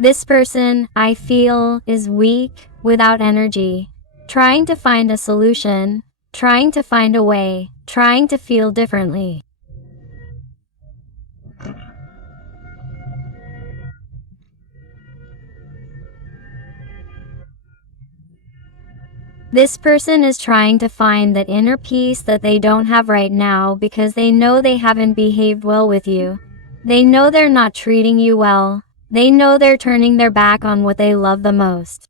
This person, I feel, is weak, without energy, trying to find a solution, trying to find a way, trying to feel differently. This person is trying to find that inner peace that they don't have right now because they know they haven't behaved well with you. They know they're not treating you well. They know they're turning their back on what they love the most.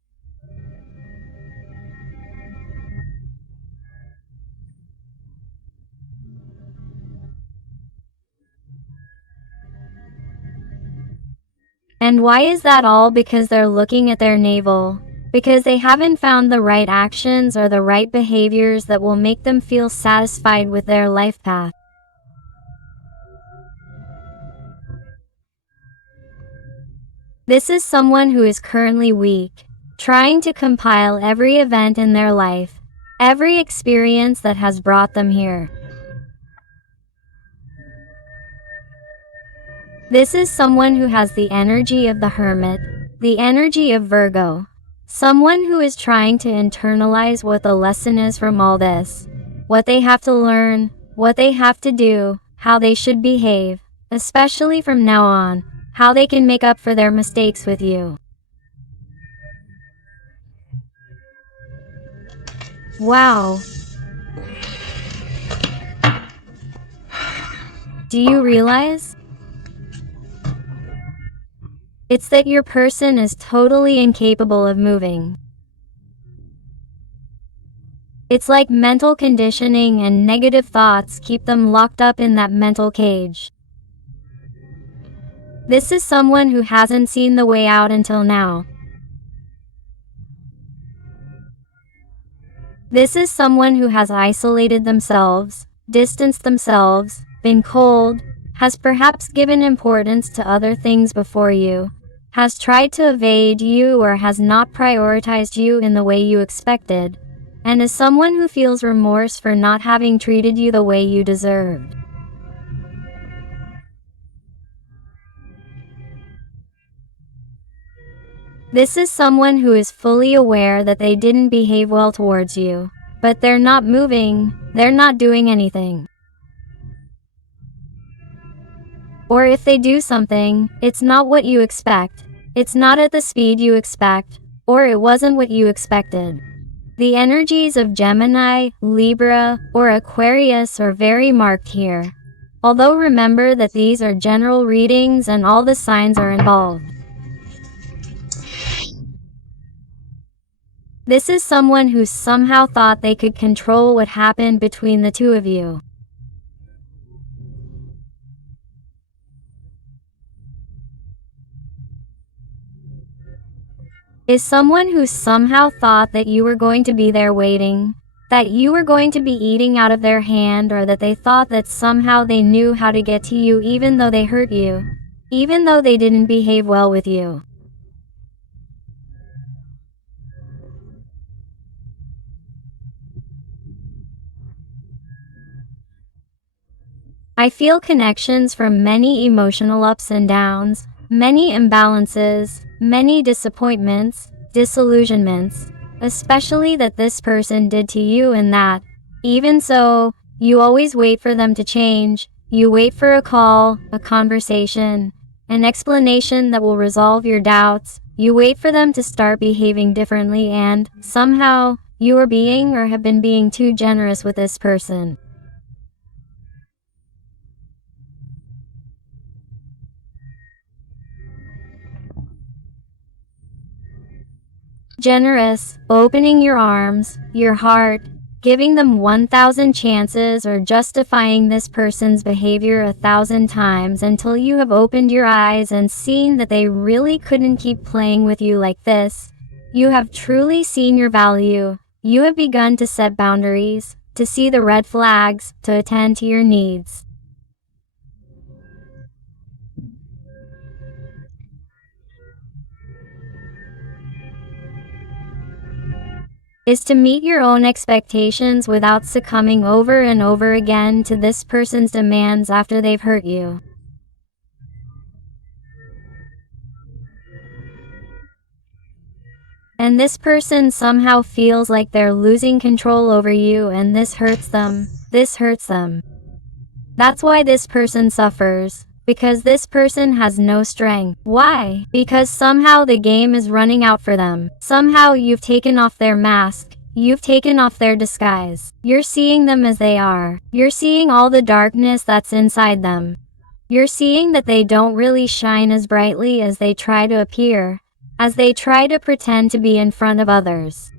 And why is that all? Because they're looking at their navel. Because they haven't found the right actions or the right behaviors that will make them feel satisfied with their life path. This is someone who is currently weak, trying to compile every event in their life, every experience that has brought them here. This is someone who has the energy of the Hermit, the energy of Virgo. Someone who is trying to internalize what the lesson is from all this, what they have to learn, what they have to do, how they should behave, especially from now on, how they can make up for their mistakes with you. Wow. Do you realize? It's that your person is totally incapable of moving. It's like mental conditioning and negative thoughts keep them locked up in that mental cage. This is someone who hasn't seen the way out until now. This is someone who has isolated themselves, distanced themselves, been cold, has perhaps given importance to other things before you, has tried to evade you or has not prioritized you in the way you expected, and is someone who feels remorse for not having treated you the way you deserved. This is someone who is fully aware that they didn't behave well towards you, but they're not moving, they're not doing anything. Or if they do something, it's not what you expect, it's not at the speed you expect, or it wasn't what you expected. The energies of Gemini, Libra, or Aquarius are very marked here. Although remember that these are general readings and all the signs are involved. This is someone who somehow thought they could control what happened between the two of you. Is someone who somehow thought that you were going to be there waiting, that you were going to be eating out of their hand, or that they thought that somehow they knew how to get to you even though they hurt you, even though they didn't behave well with you. I feel connections from many emotional ups and downs, many imbalances, many disappointments, disillusionments, especially that this person did to you, and that, even so, you always wait for them to change. You wait for a call, a conversation, an explanation that will resolve your doubts. You wait for them to start behaving differently, and somehow, you are being or have been being too generous with this person. Generous, opening your arms, your heart, giving them 1,000 chances, or justifying this person's behavior 1,000 times until you have opened your eyes and seen that they really couldn't keep playing with you like this. You have truly seen your value. You have begun to set boundaries, to see the red flags, to attend to your needs. Is to meet your own expectations without succumbing over and over again to this person's demands after they've hurt you. And this person somehow feels like they're losing control over you, and this hurts them. This hurts them. That's why this person suffers. Because this person has no strength. Why? Because somehow the game is running out for them. Somehow you've taken off their mask. You've taken off their disguise. You're seeing them as they are. You're seeing all the darkness that's inside them. You're seeing that they don't really shine as brightly as they try to appear, as they try to pretend to be in front of others.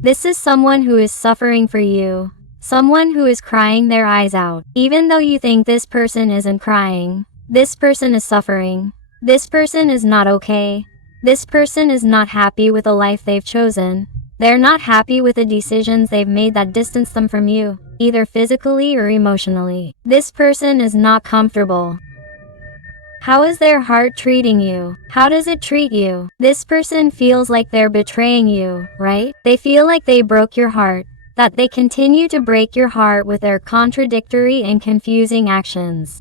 This is someone who is suffering for you. Someone who is crying their eyes out. Even though you think this person isn't crying, this person is suffering. This person is not okay. This person is not happy with the life they've chosen. They're not happy with the decisions they've made that distance them from you, either physically or emotionally. This person is not comfortable. How is their heart treating you? How does it treat you? This person feels like they're betraying you, right? They feel like they broke your heart, that they continue to break your heart with their contradictory and confusing actions.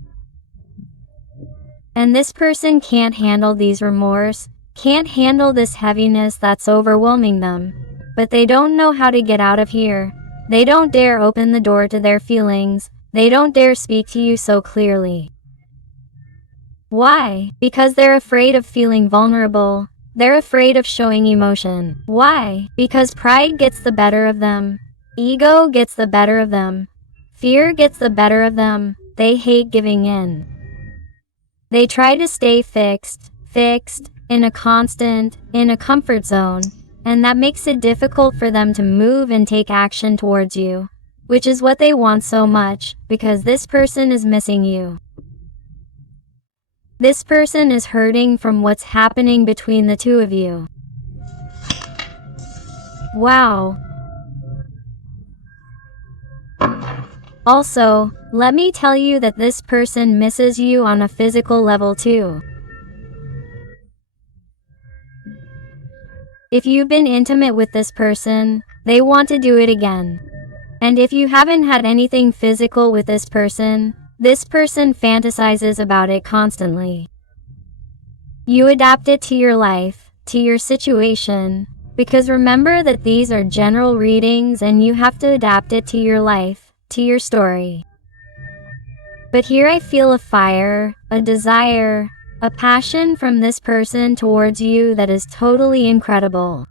And this person can't handle these remorse, can't handle this heaviness that's overwhelming them. But they don't know how to get out of here. They don't dare open the door to their feelings. They don't dare speak to you so clearly. Why? Because they're afraid of feeling vulnerable. They're afraid of showing emotion. Why? Because pride gets the better of them. Ego gets the better of them. Fear gets the better of them. They hate giving in. They try to stay fixed, in a comfort zone, and that makes it difficult for them to move and take action towards you, which is what they want so much, because this person is missing you. This person is hurting from what's happening between the two of you. Wow. Also, let me tell you that this person misses you on a physical level too. If you've been intimate with this person, they want to do it again. And if you haven't had anything physical with this person fantasizes about it constantly. You adapt it to your life, to your situation, because remember that these are general readings and you have to adapt it to your life, to your story. But here I feel a fire, a desire, a passion from this person towards you that is totally incredible.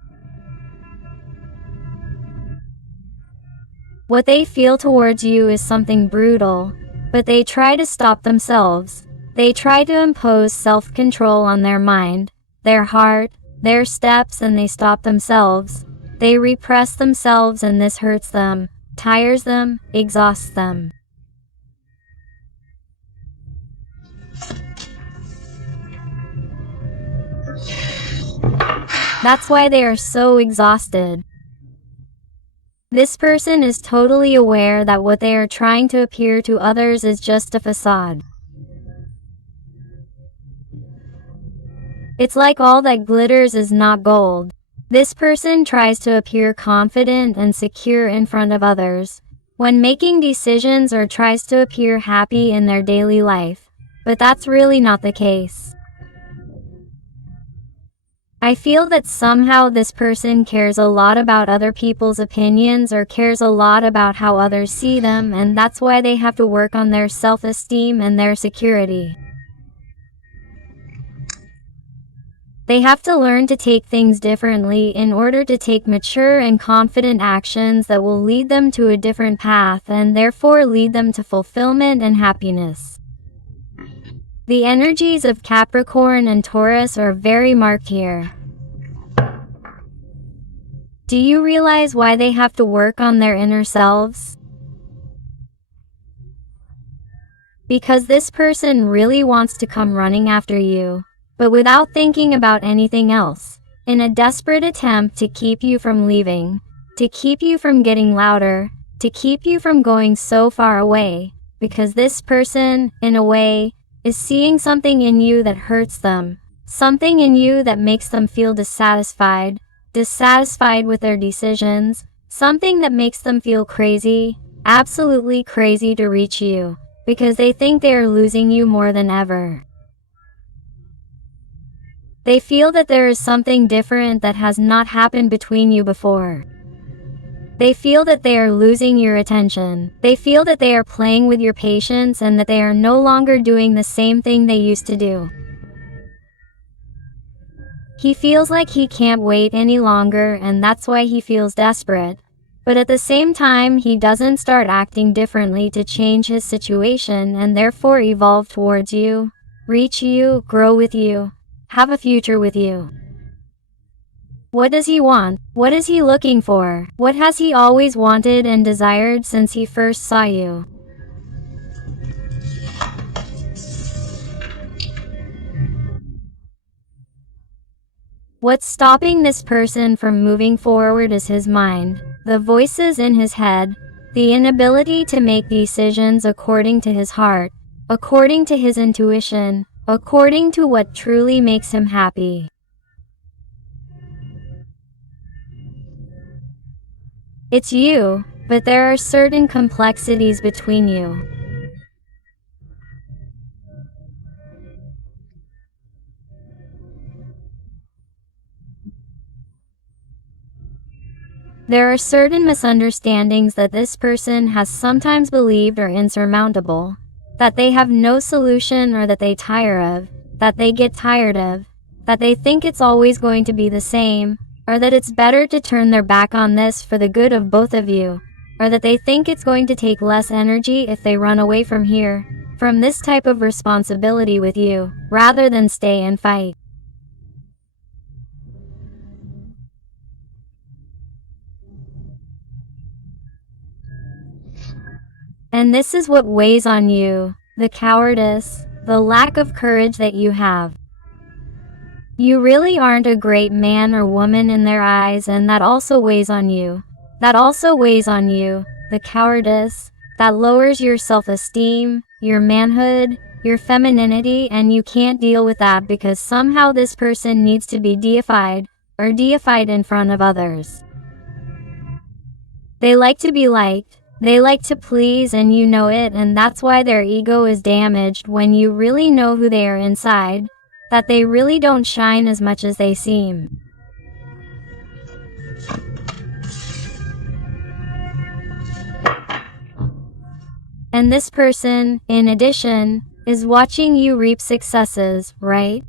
What they feel towards you is something brutal, but they try to stop themselves. They try to impose self-control on their mind, their heart, their steps, and they stop themselves. They repress themselves, and this hurts them, tires them, exhausts them. That's why they are so exhausted. This person is totally aware that what they are trying to appear to others is just a facade. It's like all that glitters is not gold. This person tries to appear confident and secure in front of others when making decisions, or tries to appear happy in their daily life, but that's really not the case. I feel that somehow this person cares a lot about other people's opinions, or cares a lot about how others see them, and that's why they have to work on their self-esteem and their security. They have to learn to take things differently in order to take mature and confident actions that will lead them to a different path and therefore lead them to fulfillment and happiness. The energies of Capricorn and Taurus are very marked here. Do you realize why they have to work on their inner selves? Because this person really wants to come running after you, but without thinking about anything else, in a desperate attempt to keep you from leaving, to keep you from getting louder, to keep you from going so far away, because this person, in a way, is seeing something in you that hurts them, something in you that makes them feel dissatisfied with their decisions, something that makes them feel crazy, absolutely crazy to reach you, because they think they are losing you more than ever. They feel that there is something different that has not happened between you before. They feel that they are losing your attention. They feel that they are playing with your patience and that they are no longer doing the same thing they used to do. He feels like he can't wait any longer, and that's why he feels desperate. But at the same time, he doesn't start acting differently to change his situation and therefore evolve towards you, reach you, grow with you, have a future with you. What does he want? What is he looking for? What has he always wanted and desired since he first saw you? What's stopping this person from moving forward is his mind, the voices in his head, the inability to make decisions according to his heart, according to his intuition, according to what truly makes him happy. It's you, but there are certain complexities between you. There are certain misunderstandings that this person has sometimes believed are insurmountable, that they have no solution or that they tire of, that they get tired of, that they think it's always going to be the same, or that it's better to turn their back on this for the good of both of you, or that they think it's going to take less energy if they run away from here, from this type of responsibility with you, rather than stay and fight. And this is what weighs on you, the cowardice, the lack of courage that you have. You really aren't a great man or woman in their eyes, and that also weighs on you. That also weighs on you, the cowardice, that lowers your self-esteem, your manhood, your femininity, and you can't deal with that because somehow this person needs to be deified, or deified in front of others. They like to be liked. They like to please, and you know it, and that's why their ego is damaged when you really know who they are inside, that they really don't shine as much as they seem. And this person, in addition, is watching you reap successes, right?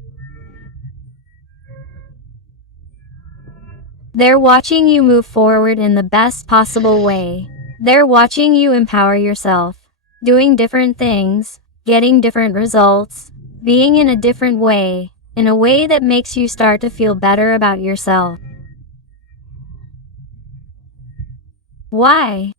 They're watching you move forward in the best possible way. They're watching you empower yourself, doing different things, getting different results, being in a different way, in a way that makes you start to feel better about yourself. Why?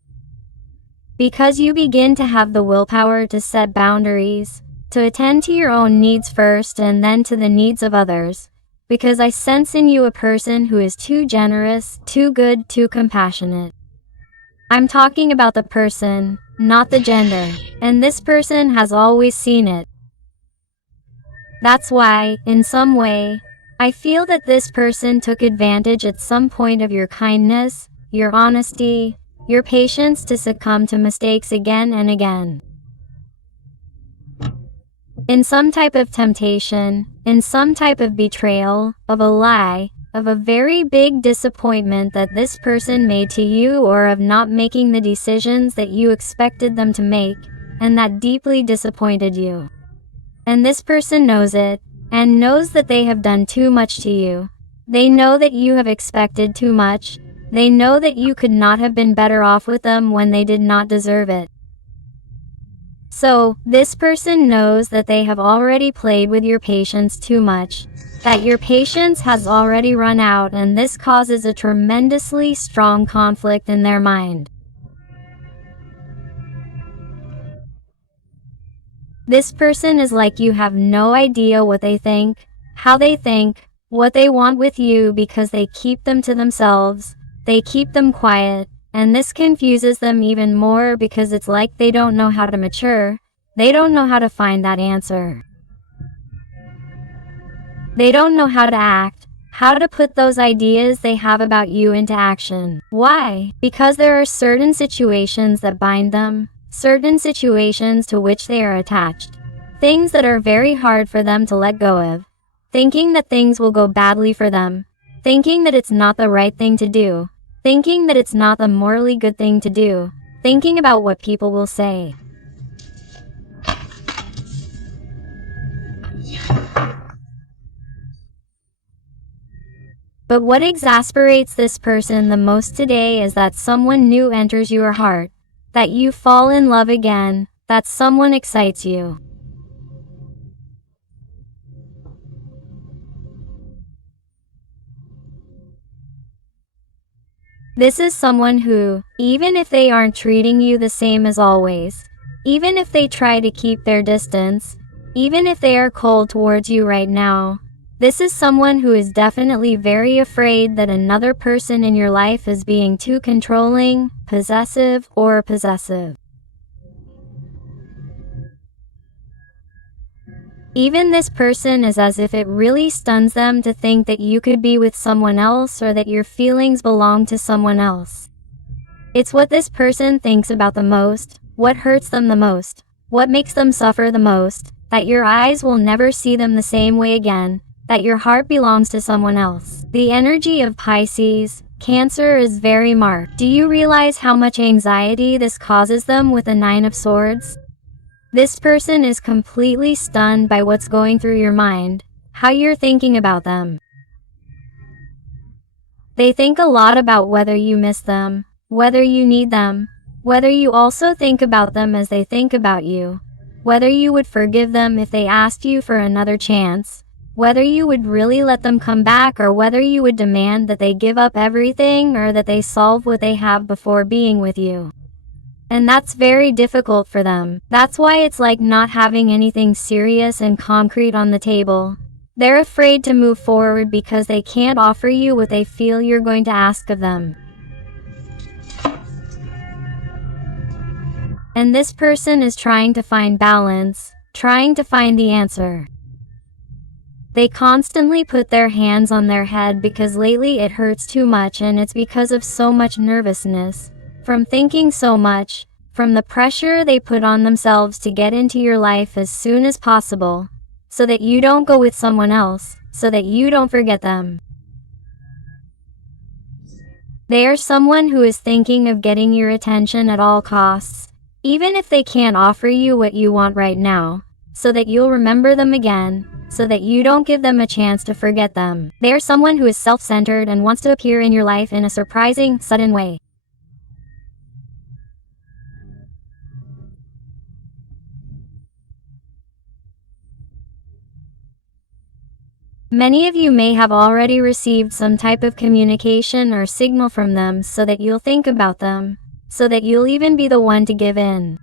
Because you begin to have the willpower to set boundaries, to attend to your own needs first and then to the needs of others. Because I sense in you a person who is too generous, too good, too compassionate. I'm talking about the person, not the gender, and this person has always seen it. That's why, in some way, I feel that this person took advantage at some point of your kindness, your honesty, your patience to succumb to mistakes again and again. In some type of temptation, in some type of betrayal, of a lie, of a very big disappointment that this person made to you, or of not making the decisions that you expected them to make, and that deeply disappointed you. And this person knows it, and knows that they have done too much to you. They know that you have expected too much. They know that you could not have been better off with them when they did not deserve it. So, this person knows that they have already played with your patience too much, that your patience has already run out, and this causes a tremendously strong conflict in their mind. This person is like you have no idea what they think, how they think, what they want with you, because they keep them to themselves, they keep them quiet, and this confuses them even more because it's like they don't know how to mature, they don't know how to find that answer. They don't know how to act, how to put those ideas they have about you into action. Why? Because there are certain situations that bind them, certain situations to which they are attached, things that are very hard for them to let go of, thinking that things will go badly for them, thinking that it's not the right thing to do, thinking that it's not the morally good thing to do, thinking about what people will say. But what exasperates this person the most today is that someone new enters your heart, that you fall in love again, that someone excites you. This is someone who, even if they aren't treating you the same as always, even if they try to keep their distance, even if they are cold towards you right now, this is someone who is definitely very afraid that another person in your life is being too controlling, possessive, or possessive. Even this person is as if it really stuns them to think that you could be with someone else or that your feelings belong to someone else. It's what this person thinks about the most, what hurts them the most, what makes them suffer the most, that your eyes will never see them the same way again, that your heart belongs to someone else. The energy of Pisces, Cancer is very marked. Do you realize how much anxiety this causes them with the Nine of Swords? This person is completely stunned by what's going through your mind, how you're thinking about them. They think a lot about whether you miss them, whether you need them, whether you also think about them as they think about you, whether you would forgive them if they asked you for another chance, whether you would really let them come back, or whether you would demand that they give up everything or that they solve what they have before being with you. And that's very difficult for them. That's why it's like not having anything serious and concrete on the table. They're afraid to move forward because they can't offer you what they feel you're going to ask of them. And this person is trying to find balance, trying to find the answer. They constantly put their hands on their head because lately it hurts too much, and it's because of so much nervousness, from thinking so much, from the pressure they put on themselves to get into your life as soon as possible, so that you don't go with someone else, so that you don't forget them. They are someone who is thinking of getting your attention at all costs, even if they can't offer you what you want right now, so that you'll remember them again, so that you don't give them a chance to forget them. They are someone who is self-centered and wants to appear in your life in a surprising, sudden way. Many of you may have already received some type of communication or signal from them so that you'll think about them, so that you'll even be the one to give in.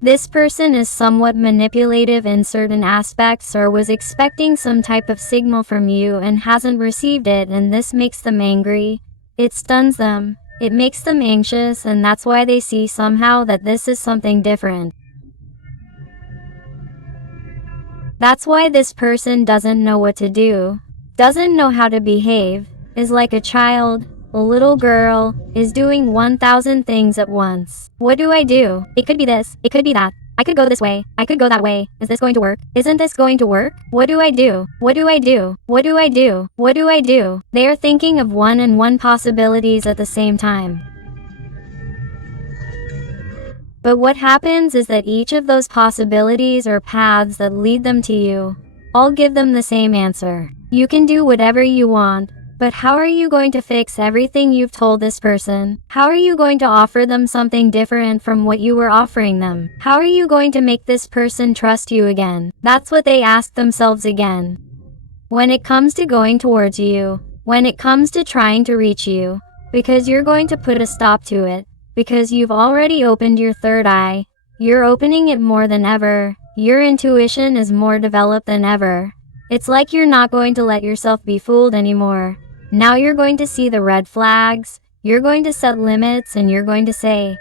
This person is somewhat manipulative in certain aspects, or was expecting some type of signal from you and hasn't received it, and this makes them angry. It stuns them, it makes them anxious, and that's why they see somehow that this is something different. That's why this person doesn't know what to do, doesn't know how to behave, is like a child, a little girl, is doing 1,000 things at once. What do I do? It could be this, it could be that. I could go this way, I could go that way. Is this going to work? Isn't this going to work? What do I do? What do I do? What do I do? What do I do? They are thinking of one and one possibilities at the same time. But what happens is that each of those possibilities or paths that lead them to you, all give them the same answer. You can do whatever you want, but how are you going to fix everything you've told this person? How are you going to offer them something different from what you were offering them? How are you going to make this person trust you again? That's what they ask themselves again. When it comes to going towards you, when it comes to trying to reach you, because you're going to put a stop to it, because you've already opened your third eye, you're opening it more than ever, your intuition is more developed than ever. It's like you're not going to let yourself be fooled anymore. Now you're going to see the red flags, you're going to set limits, and you're going to say,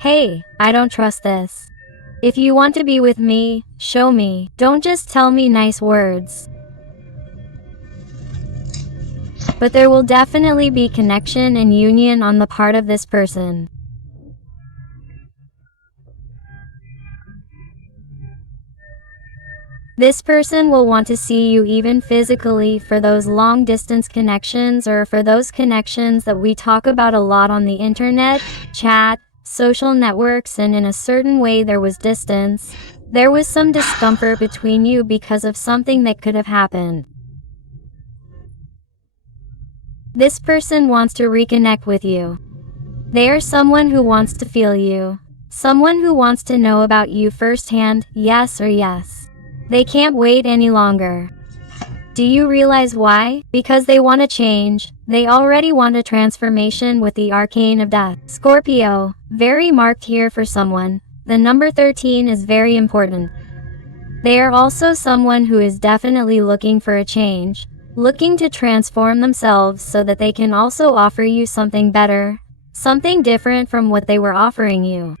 hey, I don't trust this. If you want to be with me, show me. Don't just tell me nice words. But there will definitely be connection and union on the part of this person. This person will want to see you even physically for those long distance connections, or for those connections that we talk about a lot on the internet, chat, social networks, and in a certain way there was distance. There was some discomfort between you because of something that could have happened. This person wants to reconnect with you. They are someone who wants to feel you. Someone who wants to know about you firsthand, yes or yes. They can't wait any longer. Do you realize why? Because they want to change. They already want a transformation with the arcane of death. Scorpio, very marked here for someone. The number 13 is very important. They are also someone who is definitely looking for a change, looking to transform themselves so that they can also offer you something better, something different from what they were offering you.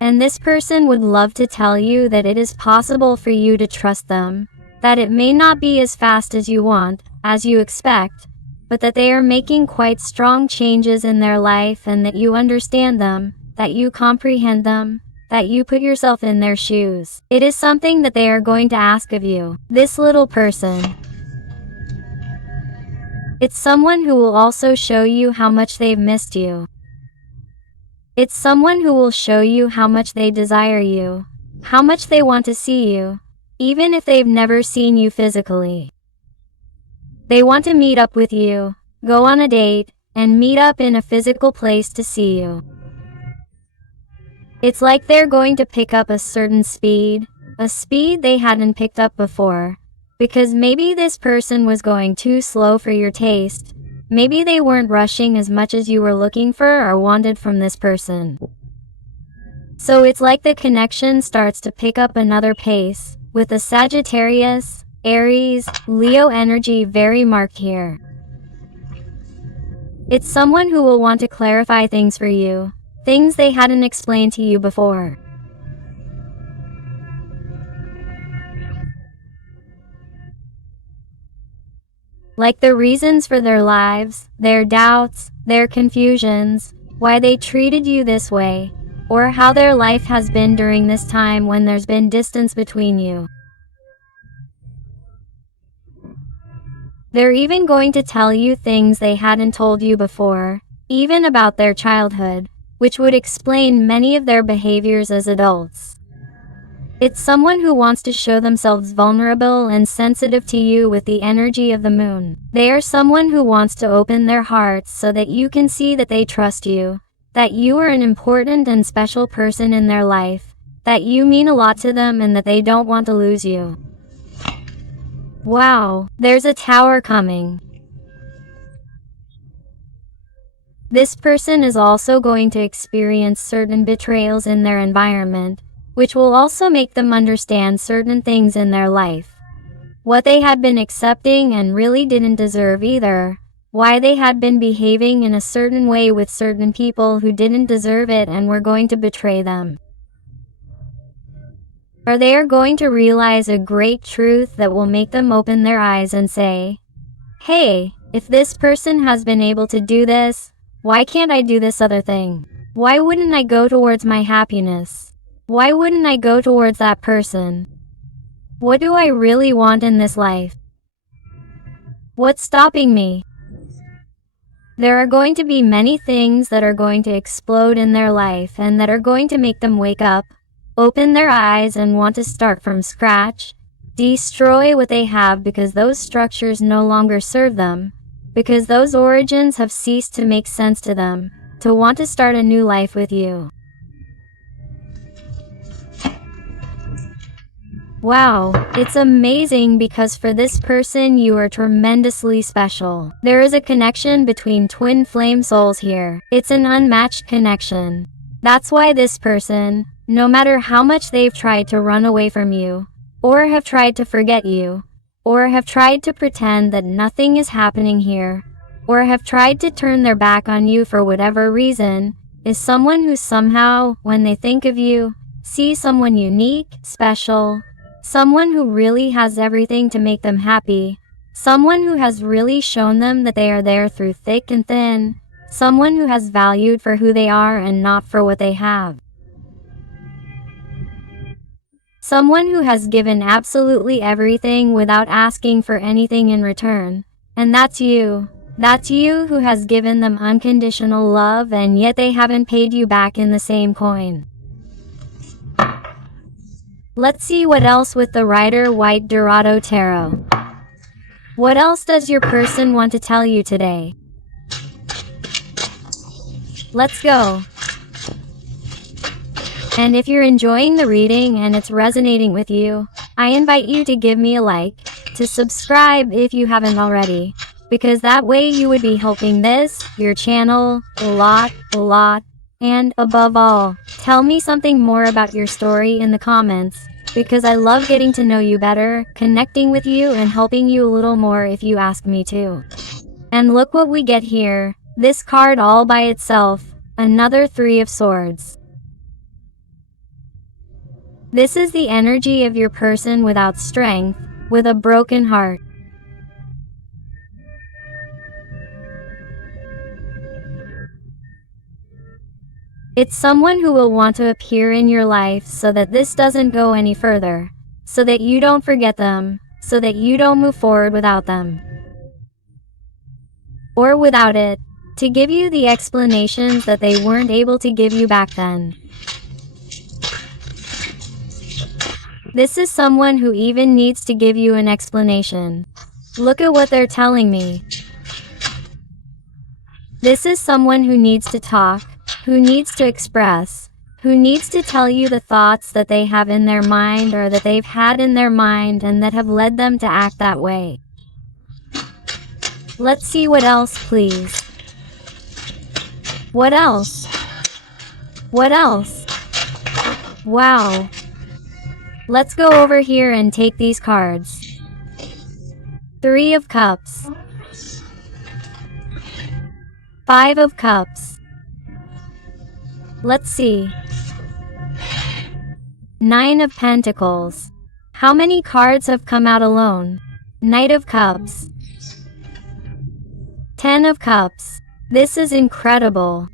And this person would love to tell you that it is possible for you to trust them, that it may not be as fast as you want, as you expect, but that they are making quite strong changes in their life, and that you understand them, that you comprehend them, that you put yourself in their shoes. It is something that they are going to ask of you. This little person. It's someone who will also show you how much they've missed you. It's someone who will show you how much they desire you, how much they want to see you, even if they've never seen you physically. They want to meet up with you, go on a date, and meet up in a physical place to see you. It's like they're going to pick up a certain speed, a speed they hadn't picked up before, because maybe this person was going too slow for your taste. Maybe they weren't rushing as much as you were looking for or wanted from this person. So it's like the connection starts to pick up another pace, with a Sagittarius, Aries, Leo energy very marked here. It's someone who will want to clarify things for you, things they hadn't explained to you before. Like the reasons for their lives, their doubts, their confusions, why they treated you this way, or how their life has been during this time when there's been distance between you. They're even going to tell you things they hadn't told you before, even about their childhood, which would explain many of their behaviors as adults. It's someone who wants to show themselves vulnerable and sensitive to you with the energy of the moon. They are someone who wants to open their hearts so that you can see that they trust you, that you are an important and special person in their life, that you mean a lot to them, and that they don't want to lose you. Wow, there's a tower coming. This person is also going to experience certain betrayals in their environment, which will also make them understand certain things in their life. What they had been accepting and really didn't deserve either. Why they had been behaving in a certain way with certain people who didn't deserve it and were going to betray them. Or they are going to realize a great truth that will make them open their eyes and say, hey, if this person has been able to do this, why can't I do this other thing? Why wouldn't I go towards my happiness? Why wouldn't I go towards that person? What do I really want in this life? What's stopping me? There are going to be many things that are going to explode in their life and that are going to make them wake up, open their eyes, and want to start from scratch, destroy what they have because those structures no longer serve them, because those origins have ceased to make sense to them, to want to start a new life with you. Wow, it's amazing because for this person you are tremendously special. There is a connection between twin flame souls here. It's an unmatched connection. That's why this person, no matter how much they've tried to run away from you, or have tried to forget you, or have tried to pretend that nothing is happening here, or have tried to turn their back on you for whatever reason, is someone who somehow, when they think of you, see someone unique, special, someone who really has everything to make them happy, someone who has really shown them that they are there through thick and thin, someone who has valued for who they are and not for what they have. Someone who has given absolutely everything without asking for anything in return. And that's you. That's you who has given them unconditional love and yet they haven't paid you back in the same coin. Let's see what else with the Rider White Dorado Tarot. What else does your person want to tell you today? Let's go. And if you're enjoying the reading and it's resonating with you, I invite you to give me a like, to subscribe if you haven't already, because that way you would be helping this, your channel, a lot, and above all, tell me something more about your story in the comments, because I love getting to know you better, connecting with you and helping you a little more if you ask me to. And look what we get here, this card all by itself, another Three of Swords. This is the energy of your person without strength, with a broken heart. It's someone who will want to appear in your life so that this doesn't go any further, so that you don't forget them, so that you don't move forward without them. Or without it, to give you the explanations that they weren't able to give you back then. This is someone who even needs to give you an explanation. Look at what they're telling me. This is someone who needs to talk, who needs to express, who needs to tell you the thoughts that they have in their mind or that they've had in their mind and that have led them to act that way. Let's see what else, please. What else? What else? Wow. Let's go over here and take these cards. Three of Cups. Five of Cups. Let's see. Nine of Pentacles. How many cards have come out alone? Knight of Cups. 10 of Cups. This is incredible.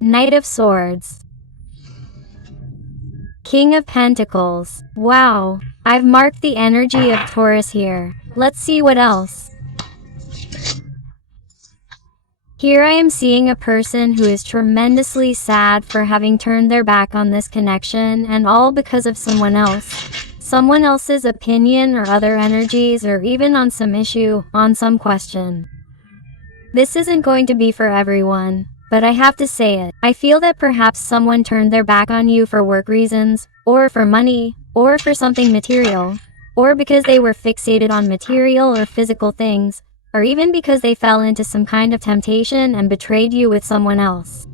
Knight of Swords. King of Pentacles. Wow, I've marked the energy of Taurus here. Let's see what else. Here I am seeing a person who is tremendously sad for having turned their back on this connection and all because of someone else. Someone else's opinion or other energies or even on some issue, on some question. This isn't going to be for everyone. But I have to say it. I feel that perhaps someone turned their back on you for work reasons, or for money, or for something material, or because they were fixated on material or physical things, or even because they fell into some kind of temptation and betrayed you with someone else.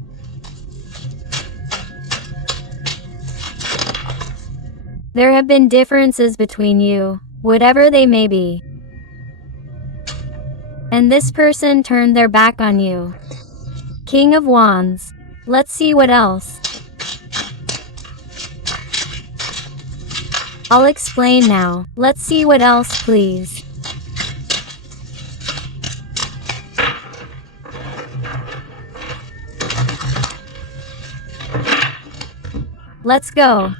There have been differences between you, whatever they may be. And this person turned their back on you. King of Wands. Let's see what else. I'll explain now. Let's see what else, please. Let's go.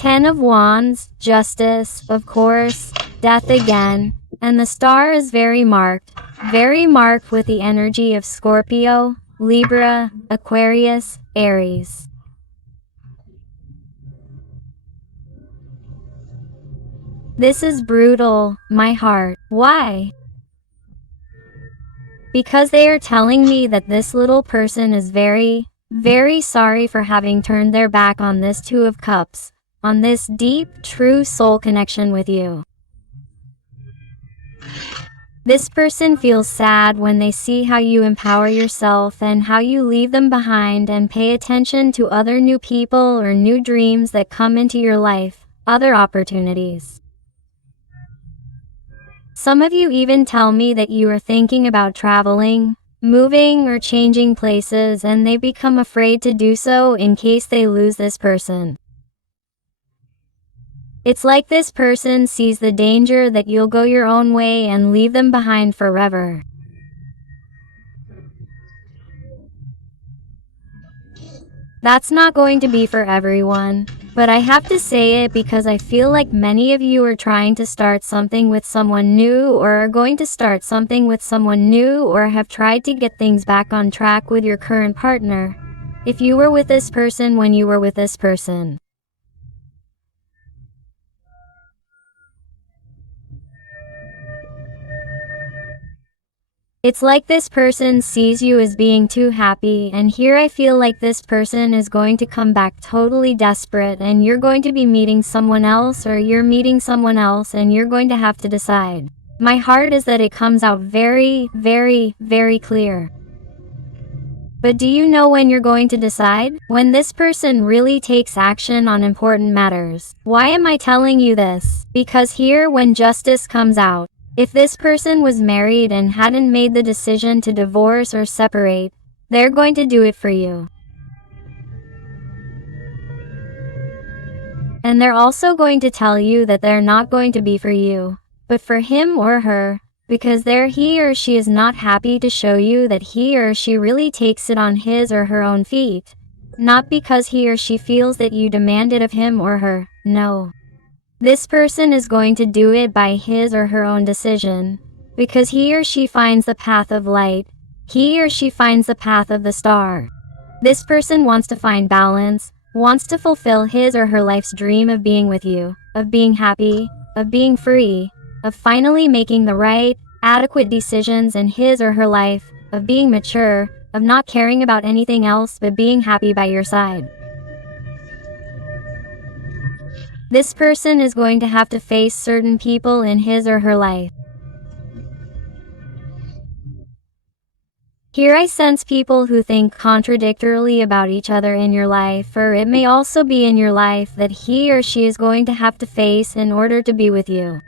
Ten of Wands, Justice, of course, Death again, and the star is very marked with the energy of Scorpio, Libra, Aquarius, Aries. This is brutal, my heart. Why? Because they are telling me that this little person is very, very sorry for having turned their back on this Two of Cups, on this deep, true soul connection with you. This person feels sad when they see how you empower yourself and how you leave them behind and pay attention to other new people or new dreams that come into your life, other opportunities. Some of you even tell me that you are thinking about traveling, moving or changing places and they become afraid to do so in case they lose this person. It's like this person sees the danger that you'll go your own way and leave them behind forever. That's not going to be for everyone, but I have to say it because I feel like many of you are trying to start something with someone new, or are going to start something with someone new, or have tried to get things back on track with your current partner. If you were with this person when you were with this person. It's like this person sees you as being too happy, and here I feel like this person is going to come back totally desperate, and you're going to be meeting someone else, or you're meeting someone else, and you're going to have to decide. My heart is that it comes out very, very, very clear. But do you know when you're going to decide? When this person really takes action on important matters. Why am I telling you this? Because here, when justice comes out, if this person was married and hadn't made the decision to divorce or separate, they're going to do it for you. And they're also going to tell you that they're not going to be for you, but for him or her, because he or she is not happy to show you that he or she really takes it on his or her own feet. Not because he or she feels that you demand it of him or her, no. This person is going to do it by his or her own decision, because he or she finds the path of light, he or she finds the path of the star. This person wants to find balance, wants to fulfill his or her life's dream of being with you, of being happy, of being free, of finally making the right, adequate decisions in his or her life, of being mature, of not caring about anything else but being happy by your side. This person is going to have to face certain people in his or her life. Here I sense people who think contradictorily about each other in your life, or it may also be in your life that he or she is going to have to face in order to be with you.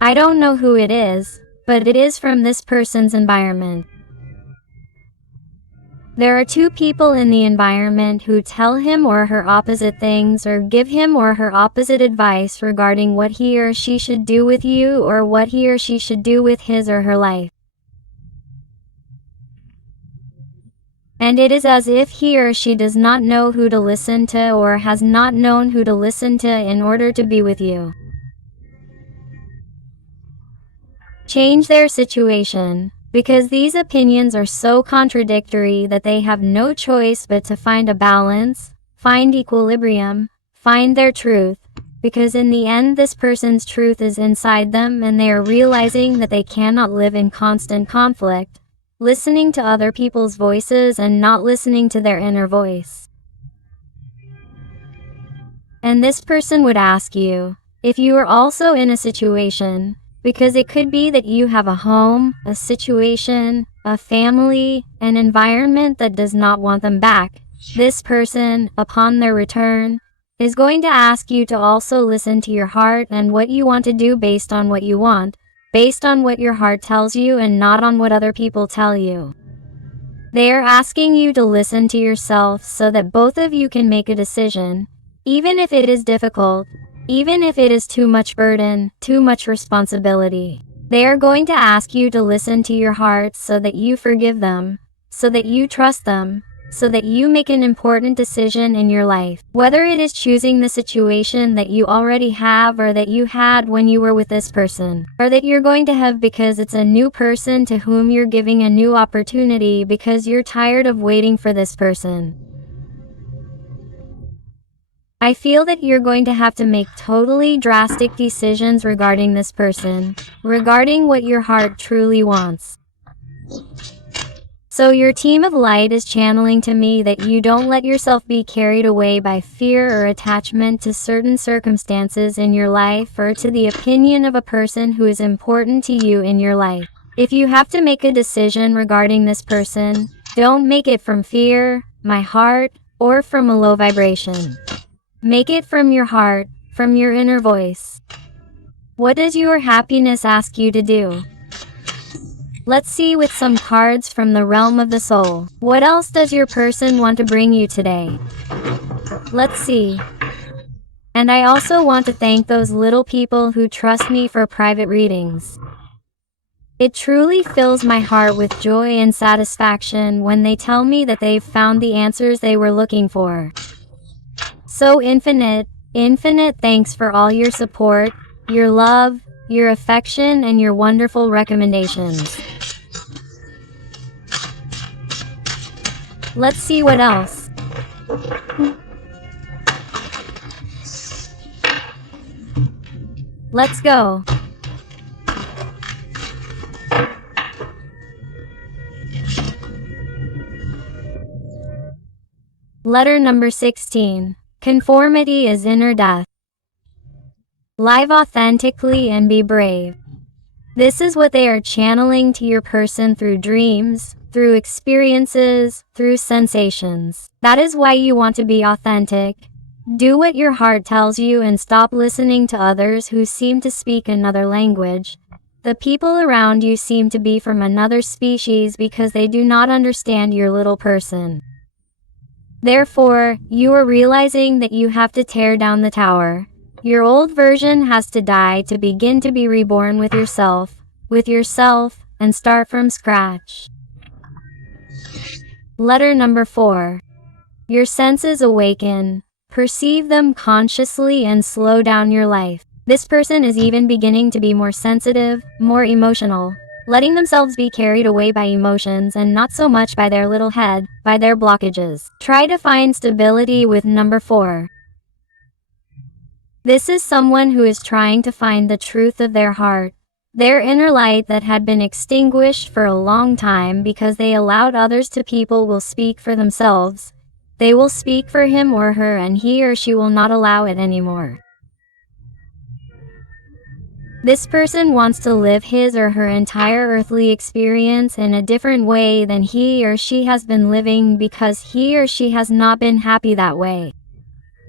I don't know who it is, but it is from this person's environment. There are two people in the environment who tell him or her opposite things, or give him or her opposite advice regarding what he or she should do with you, or what he or she should do with his or her life. And it is as if he or she does not know who to listen to, or has not known who to listen to in order to be with you. Change their situation, because these opinions are so contradictory that they have no choice but to find a balance, find equilibrium, find their truth, because in the end this person's truth is inside them, and they are realizing that they cannot live in constant conflict, listening to other people's voices and not listening to their inner voice. And this person would ask you if you are also in a situation, because it could be that you have a home, a situation, a family, an environment that does not want them back. This person, upon their return, is going to ask you to also listen to your heart and what you want to do based on what you want, based on what your heart tells you and not on what other people tell you. They are asking you to listen to yourself so that both of you can make a decision, even if it is difficult, even if it is too much burden, too much responsibility. They are going to ask you to listen to your heart so that you forgive them, so that you trust them, so that you make an important decision in your life. Whether it is choosing the situation that you already have, or that you had when you were with this person, or that you're going to have because it's a new person to whom you're giving a new opportunity because you're tired of waiting for this person. I feel that you're going to have to make totally drastic decisions regarding this person, regarding what your heart truly wants. So your team of light is channeling to me that you don't let yourself be carried away by fear or attachment to certain circumstances in your life, or to the opinion of a person who is important to you in your life. If you have to make a decision regarding this person, don't make it from fear, my heart, or from a low vibration. Make it from your heart, from your inner voice. What does your happiness ask you to do? Let's see with some cards from the realm of the soul. What else does your person want to bring you today? Let's see. And I also want to thank those little people who trust me for private readings. It truly fills my heart with joy and satisfaction when they tell me that they've found the answers they were looking for. So infinite thanks for all your support, your love, your affection, and your wonderful recommendations. Let's see what else. Let's go. Letter number 16. Conformity is inner death. Live authentically and be brave. This is what they are channeling to your person through dreams, through experiences, through sensations. That is why you want to be authentic. Do what your heart tells you and stop listening to others who seem to speak another language. The people around you seem to be from another species because they do not understand your little person. Therefore, you are realizing that you have to tear down the tower. Your old version has to die to begin to be reborn with yourself, and start from scratch. Letter number 4. Your senses awaken. Perceive them consciously and slow down your life. This person is even beginning to be more sensitive, more emotional, letting themselves be carried away by emotions and not so much by their little head, by their blockages. Try to find stability with number 4. This is someone who is trying to find the truth of their heart, their inner light that had been extinguished for a long time because they allowed others to. People will speak for themselves. They will speak for him or her, and he or she will not allow it anymore. This person wants to live his or her entire earthly experience in a different way than he or she has been living because he or she has not been happy that way.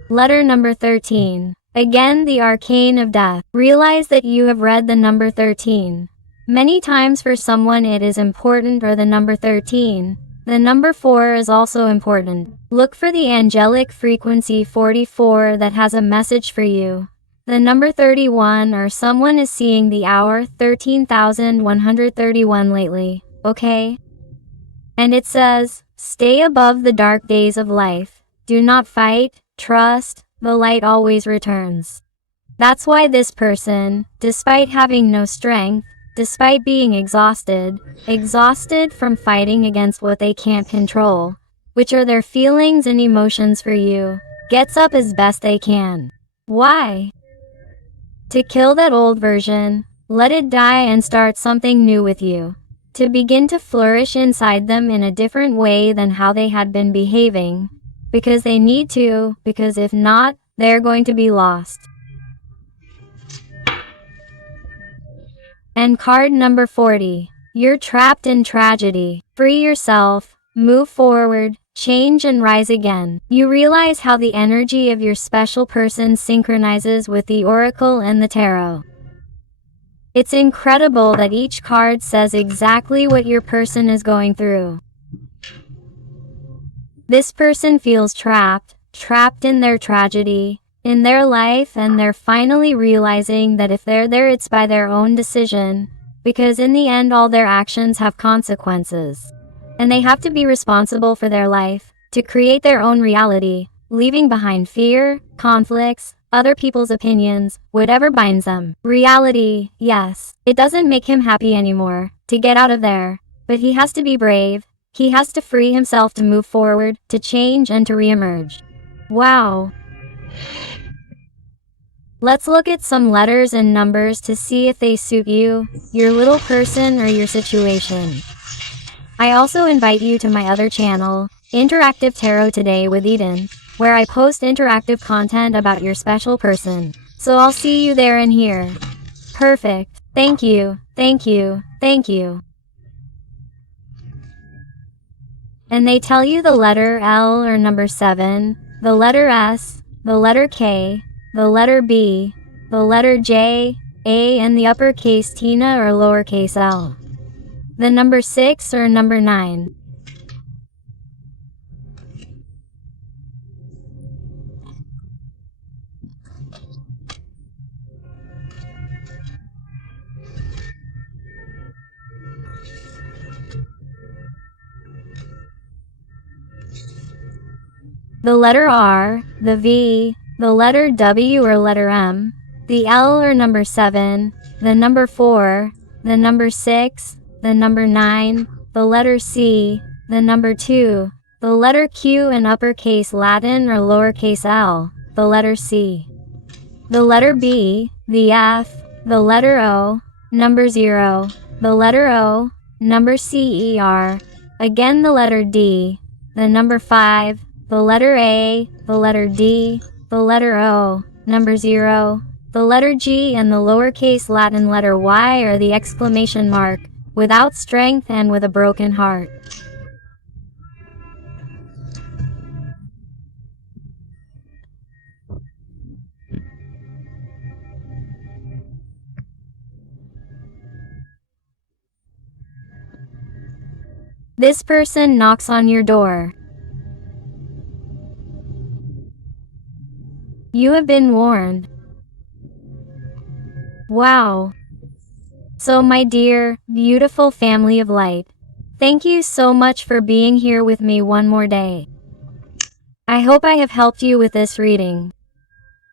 Letter number 13. Again, the arcane of death. Realize that you have read the number 13. Many times for someone it is important, or the number 13. The number 4 is also important. Look for the angelic frequency 44 that has a message for you. The number 31, or someone is seeing the hour 13,131 lately, okay? And it says, stay above the dark days of life. Do not fight, trust, the light always returns. That's why this person, despite having no strength, despite being exhausted from fighting against what they can't control, which are their feelings and emotions for you, gets up as best they can. Why? To kill that old version, let it die and start something new with you. To begin to flourish inside them in a different way than how they had been behaving. Because they need to, because if not, they're going to be lost. And card number 40. You're trapped in tragedy. Free yourself, move forward, change and rise again. You realize how the energy of your special person synchronizes with the oracle and the tarot. It's incredible that each card says exactly what your person is going through. This person feels trapped in their tragedy, in their life, and they're finally realizing that if they're there, it's by their own decision, because in the end all their actions have consequences. And they have to be responsible for their life, to create their own reality, leaving behind fear, conflicts, other people's opinions, whatever binds them. Reality, yes, it doesn't make him happy anymore, to get out of there, but he has to be brave, he has to free himself to move forward, to change and to reemerge. Wow. Let's look at some letters and numbers to see if they suit you, your little person, or your situation. I also invite you to my other channel, Interactive Tarot Today with Eden, where I post interactive content about your special person. So I'll see you there and here. Perfect. Thank you, thank you, thank you. And they tell you the letter L or number 7, the letter S, the letter K, the letter B, the letter J, A, and the uppercase Tina or lowercase l. The number 6 or number 9. the letter R, the V, the letter W or letter M, the L or number 7, the number 4, the number 6, the number 9, the letter C, the number 2, the letter Q in uppercase Latin or lowercase l, the letter C, the letter B, the F, the letter O, number 0, the letter O, number CER, again the letter D, the number 5, the letter A, the letter D, the letter O, number 0, the letter G and the lowercase Latin letter Y or the exclamation mark, without strength and with a broken heart. This person knocks on your door. You have been warned. Wow. So my dear, beautiful family of light, thank you so much for being here with me one more day. I hope I have helped you with this reading.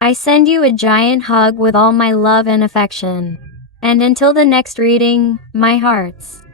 I send you a giant hug with all my love and affection. And until the next reading, my hearts.